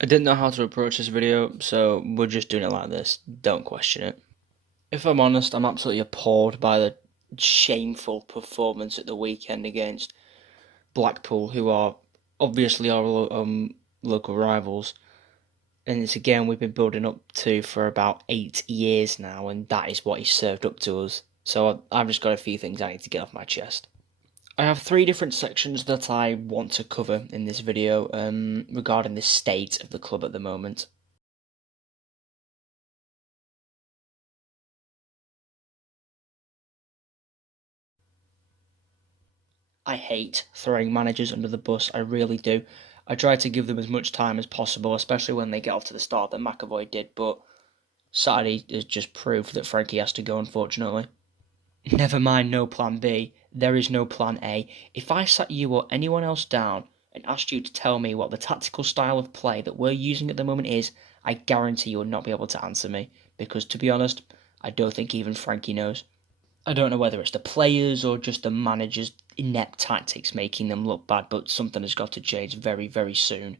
I didn't know how to approach this video, so we're just doing it like this. Don't question it. If I'm honest, I'm absolutely appalled by the shameful performance at the weekend against Blackpool, who are obviously our local rivals. And it's a game we've been building up to for about 8 years now, and that is what he's served up to us. So I've just got a few things I need to get off my chest. I have three different sections that I want to cover in this video regarding the state of the club at the moment. I hate throwing managers under the bus, I really do. I try to give them as much time as possible, especially when they get off to the start that McAvoy did, but Saturday has just proved that Frankie has to go, unfortunately. Never mind no plan B, there is no plan A. If I sat you or anyone else down and asked you to tell me what the tactical style of play that we're using at the moment is, I guarantee you would not be able to answer me, because to be honest, I don't think even Frankie knows. I don't know whether it's the players or just the manager's inept tactics making them look bad, but something has got to change very, very soon.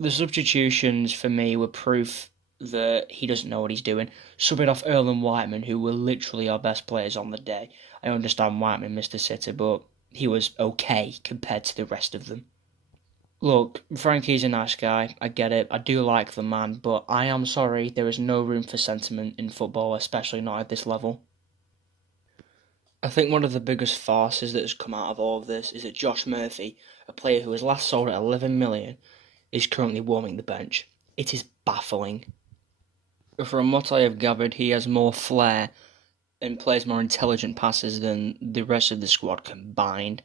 The substitutions for me were proof that he doesn't know what he's doing. Subbing off Earl and Whiteman, who were literally our best players on the day. I understand Whiteman missed a sitter, but he was okay compared to the rest of them. Look, Frankie's a nice guy, I get it, I do like the man, but I am sorry, there is no room for sentiment in football, especially not at this level. I think one of the biggest farces that has come out of all of this is that Josh Murphy, a player who was last sold at 11 million, is currently warming the bench. It is baffling. From what I have gathered, he has more flair and plays more intelligent passes than the rest of the squad combined.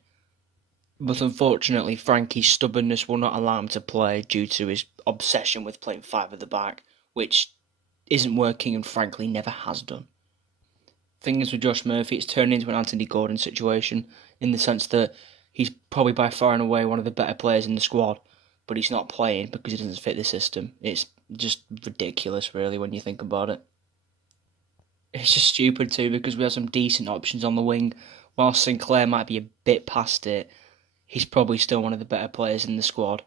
But unfortunately, Frankie's stubbornness will not allow him to play due to his obsession with playing five at the back, which isn't working and frankly never has done. Thing is with Josh Murphy, it's turned into an Anthony Gordon situation in the sense that he's probably by far and away one of the better players in the squad, but he's not playing because he doesn't fit the system. It's just ridiculous, really, when you think about it. It's just stupid too because we have some decent options on the wing. While Sinclair might be a bit past it, he's probably still one of the better players in the squad.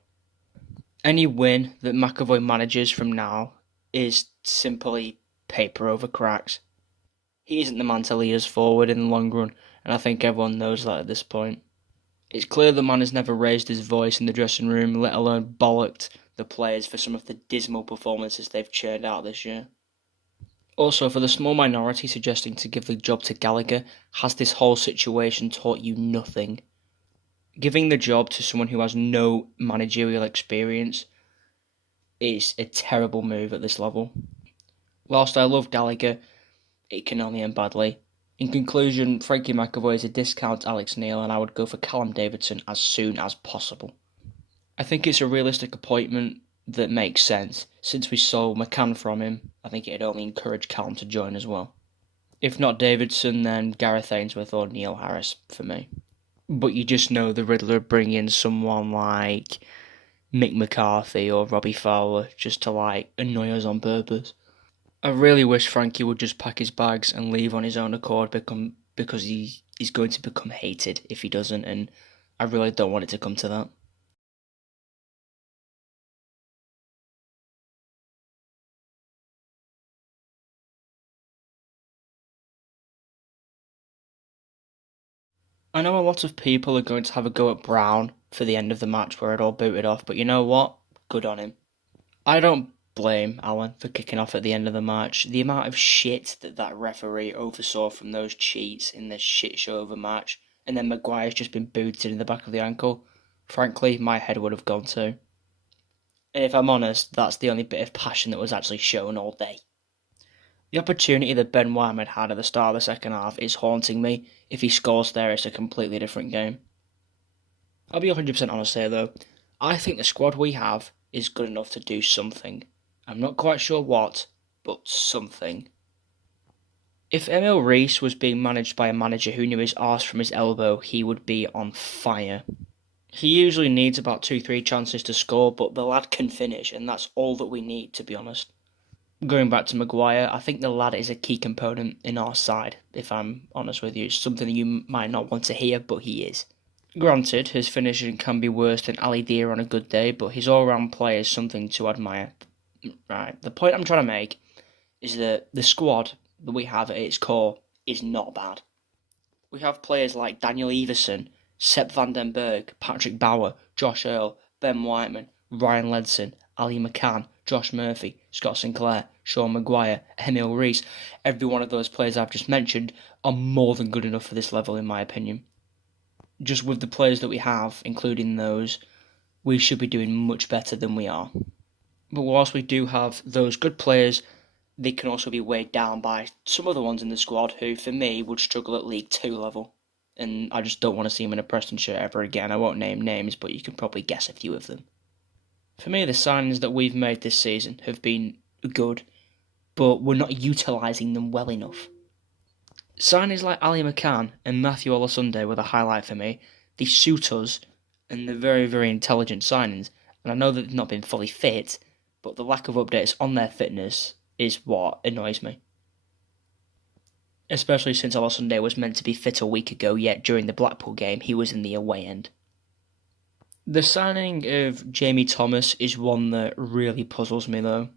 Any win that McAvoy manages from now is simply paper over cracks. He isn't the man to lead us forward in the long run, and I think everyone knows that at this point. It's clear the man has never raised his voice in the dressing room, let alone bollocked the players for some of the dismal performances they've churned out this year. Also, for the small minority suggesting to give the job to Gallagher, has this whole situation taught you nothing? Giving the job to someone who has no managerial experience is a terrible move at this level. Whilst I love Gallagher, it can only end badly. In conclusion, Frankie McAvoy is a discount Alex Neil, and I would go for Callum Davidson as soon as possible. I think it's a realistic appointment that makes sense. Since we saw McCann from him, I think it'd only encourage Callum to join as well. If not Davidson, then Gareth Ainsworth or Neil Harris for me. But you just know the Riddler bring in someone like Mick McCarthy or Robbie Fowler just to annoy us on purpose. I really wish Frankie would just pack his bags and leave on his own accord because he's going to become hated if he doesn't, and I really don't want it to come to that. I know a lot of people are going to have a go at Brown for the end of the match where it all booted off, but you know what? Good on him. I don't blame Alan for kicking off at the end of the match. The amount of shit that referee oversaw from those cheats in this shit show of a match, and then Maguire's just been booted in the back of the ankle. Frankly, my head would have gone too. And if I'm honest, that's the only bit of passion that was actually shown all day. The opportunity that Ben Wyman had at the start of the second half is haunting me. If he scores there, it's a completely different game. I'll be 100% honest here though. I think the squad we have is good enough to do something. I'm not quite sure what, but something. If Emil Reese was being managed by a manager who knew his arse from his elbow, he would be on fire. He usually needs about 2-3 chances to score, but the lad can finish, and that's all that we need, to be honest. Going back to Maguire, I think the lad is a key component in our side, if I'm honest with you. It's something you might not want to hear, but he is. Granted, his finishing can be worse than Ali Dia on a good day, but his all-round play is something to admire. Right, the point I'm trying to make is that the squad that we have at its core is not bad. We have players like Daniel Everson, Sepp van den Berg, Patrick Bauer, Josh Earl, Ben Whiteman, Ryan Ledson, Ali McCann, Josh Murphy, Scott Sinclair, Sean Maguire, Emil Rees. Every one of those players I've just mentioned are more than good enough for this level, in my opinion. Just with the players that we have, including those, we should be doing much better than we are. But whilst we do have those good players, they can also be weighed down by some other ones in the squad who, for me, would struggle at League 2 level. And I just don't want to see them in a Preston shirt ever again. I won't name names, but you can probably guess a few of them. For me, the signings that we've made this season have been good, but we're not utilising them well enough. Signings like Ali McCann and Matthew Olasunde were the highlight for me. They suit us, and they're very, very intelligent signings. And I know that they've not been fully fit, but the lack of updates on their fitness is what annoys me. Especially since Olasunde was meant to be fit a week ago, yet during the Blackpool game he was in the away end. The signing of Jamie Thomas is one that really puzzles me though.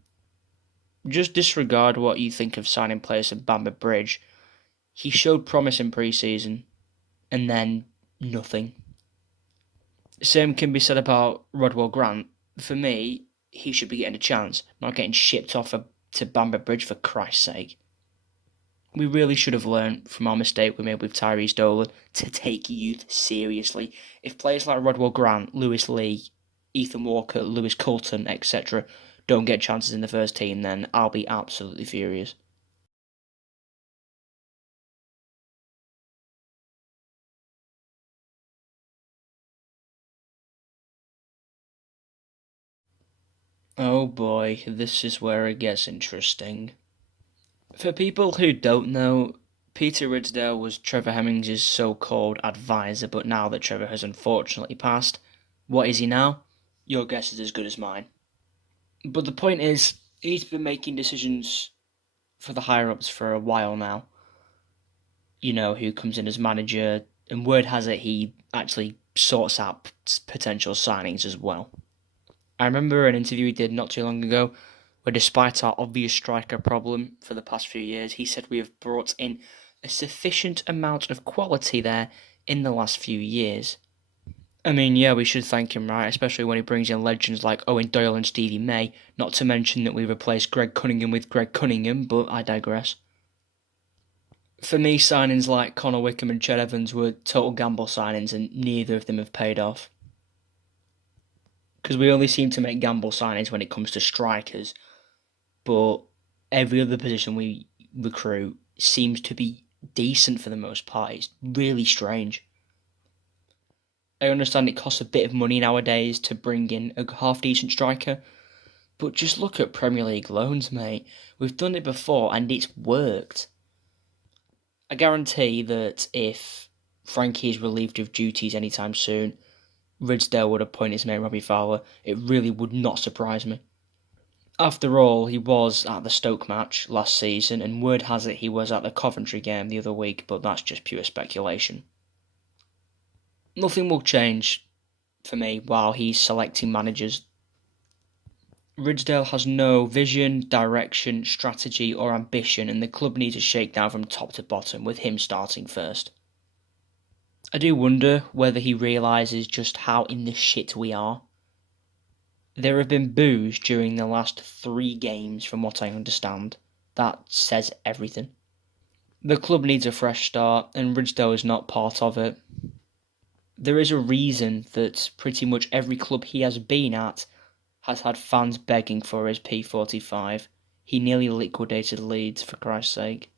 Just disregard what you think of signing players at Bamber Bridge. He showed promise in pre-season, and then nothing. Same can be said about Rodwell Grant. For me, he should be getting a chance, not getting shipped off to Bamber Bridge for Christ's sake. We really should have learned from our mistake we made with Tyrese Dolan to take youth seriously. If players like Rodwell Grant, Lewis Lee, Ethan Walker, Lewis Coulton, etc. don't get chances in the first team, then I'll be absolutely furious. Oh boy, this is where it gets interesting. For people who don't know, Peter Ridsdale was Trevor Hemmings' so-called advisor, but now that Trevor has unfortunately passed, what is he now? Your guess is as good as mine. But the point is, he's been making decisions for the higher-ups for a while now. You know, who comes in as manager, and word has it he actually sorts out potential signings as well. I remember an interview he did not too long ago where, despite our obvious striker problem for the past few years, he said we have brought in a sufficient amount of quality there in the last few years. I mean, yeah, we should thank him, right? Especially when he brings in legends like Owen Doyle and Stevie May, not to mention that we replaced Greg Cunningham with Greg Cunningham, but I digress. For me, signings like Connor Wickham and Ched Evans were total gamble signings, and neither of them have paid off. Because we only seem to make gamble signings when it comes to strikers, but every other position we recruit seems to be decent for the most part. It's really strange. I understand it costs a bit of money nowadays to bring in a half-decent striker, but just look at Premier League loans, mate. We've done it before and it's worked. I guarantee that if Frankie is relieved of duties anytime soon, Ridsdale would appoint his mate Robbie Fowler. It really would not surprise me. After all, he was at the Stoke match last season, and word has it he was at the Coventry game the other week, but that's just pure speculation. Nothing will change for me while he's selecting managers. Ridsdale has no vision, direction, strategy, or ambition, and the club needs a shakedown from top to bottom, with him starting first. I do wonder whether he realises just how in the shit we are. There have been boos during the last 3 games from what I understand. That says everything. The club needs a fresh start, and Ridsdale is not part of it. There is a reason that pretty much every club he has been at has had fans begging for his P45. He nearly liquidated Leeds, for Christ's sake.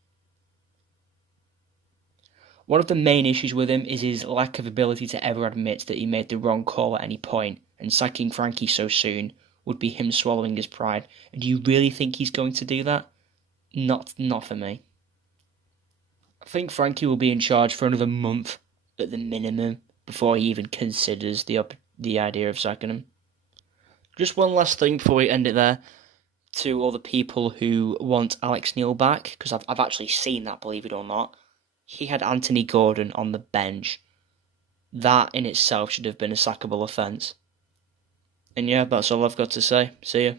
One of the main issues with him is his lack of ability to ever admit that he made the wrong call at any point, and sacking Frankie so soon would be him swallowing his pride. And do you really think he's going to do that? Not for me. I think Frankie will be in charge for another month at the minimum before he even considers the idea of sacking him. Just one last thing before we end it there. To all the people who want Alex Neil back, because I've actually seen that, believe it or not. He had Anthony Gordon on the bench. That in itself should have been a sackable offence. And yeah, that's all I've got to say. See ya.